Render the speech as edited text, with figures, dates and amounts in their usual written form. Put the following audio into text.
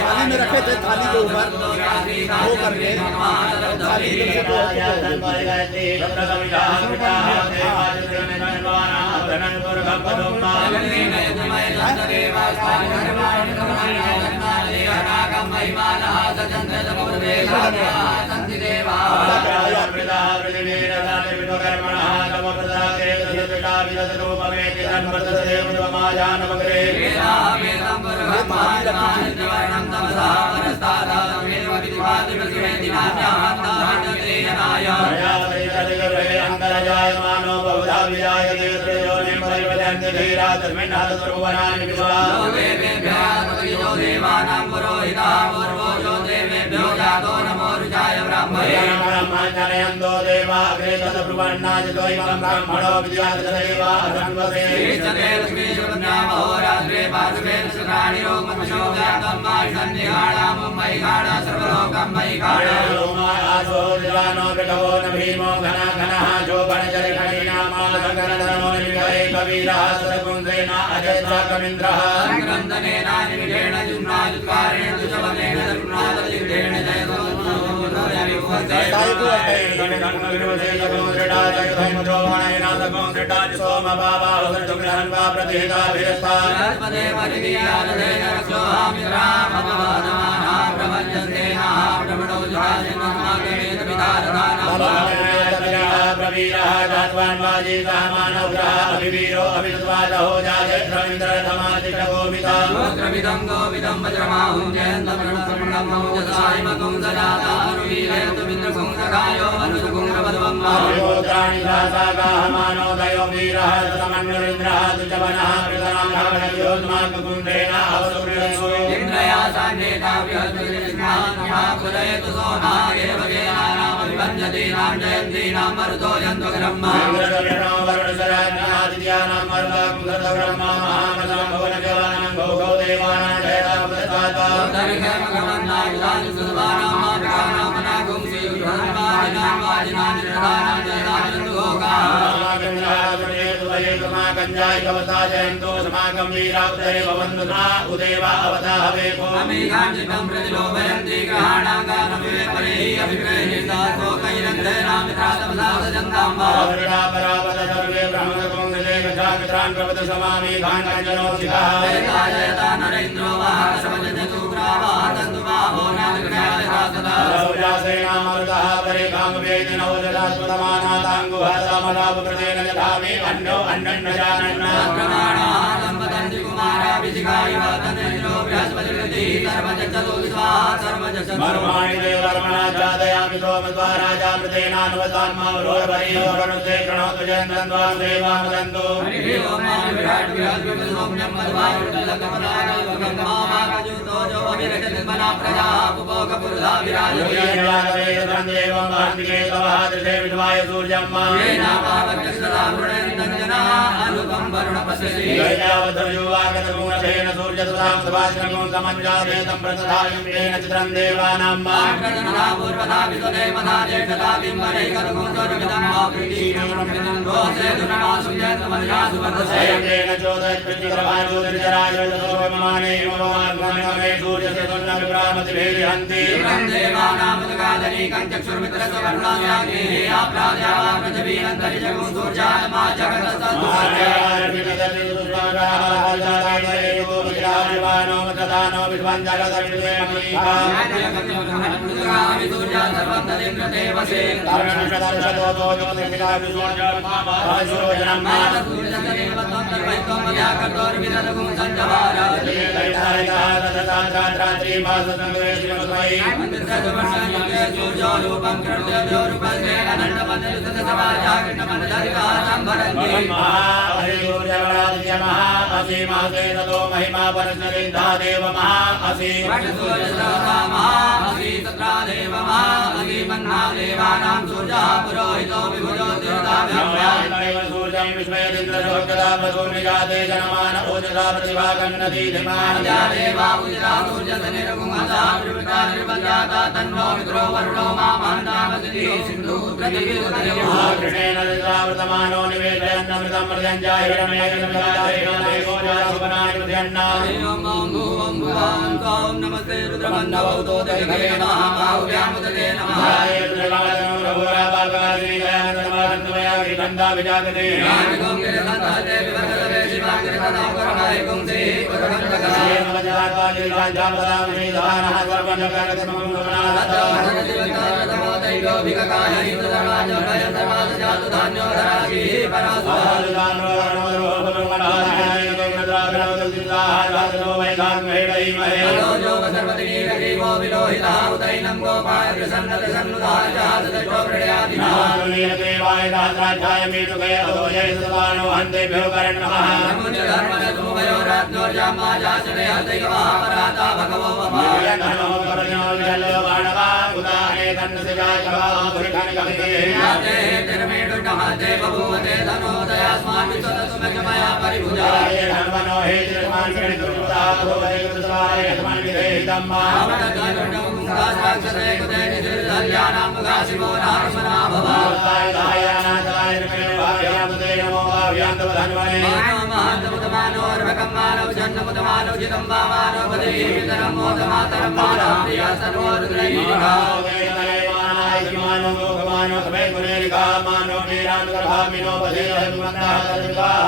थाली में रखे थे, थाली के ऊपर वो करके थाली महिमा परस्निधा देव महासी देव महासी मन्ना देवानां सूर्यः पुरोहितो विभुजो सूर्यं विश्वेन्द्रशोकदा प्रसूर्यजाते जनमान ओजसा प्रतिभागन्नति धीमान देवा उजरा सूर्यधनिर्गुंहसा निर्वजाता तन्नो मित्रो वरुणो मामहन्नामति सिन्धु प्रतिविदयो कृष्णेन दशावृतमानो निवेदयन्नमृतं मृदञ्जाय ओम नमस्ते रुद्रमन्नवतो देवे नमः बाहुव्यामुदते नमः रघुरा बागवादी जयनन्दमया विदन्दा विजागते नामिगों के संताते विवर्गते शिवांगे तदा कर्माय कुंसे परमंगलाय नमस्ते जापदामि धानः सर्वजगतमं गमनादतो हरदिवतारतमोदैयो भिगकाय हितधर्माज भय सर्वाद जातु धान्यो धरासि परासो दानो रणो भगवनाय जो वैदान मेडई महे जो सर्वति नीरगीवो विलोहिता उदैनं गोपाय प्रसन्नत सन्नुदाय जाततो प्रयाति नारुनीयते वायदात्राध्याय मीतुके अदोजय सदानो हन्तेभ्यो करन्नः नमो धर्मनतो वयोराज्ञो जामाजाचने हतैवा पराता भगवो वमायननो परयो विजलो वाणवा उदाहे तन्नसिजायवा भुरखनि कविते याते तिरमेडु नमते बभूवते धनोदयास्मान् विश्वतसुमजमया परिभुजाय धर्मनो हे तिरमान कृतुता भवते कृतसाय यस्मान् विदेहितम्मा अवदगणो मुक्तासाक्षते कुते निधिर्धल्यानां मुगाशिवो नारमना भवाय दायानाथाय नमोभाव्यामुदे नमो भाव्यान्तवधन्वने महान्तमुतमानोर्भकं मानव जन्ममुतमानव जितं वामानो पदेहि वितरं मोदमातरं मानव प्रिया सर्वोरुद्रैः मानो भगवानो समे गुणेरिका मानो वीरान् गर्भामिनो पदेहि मंदाः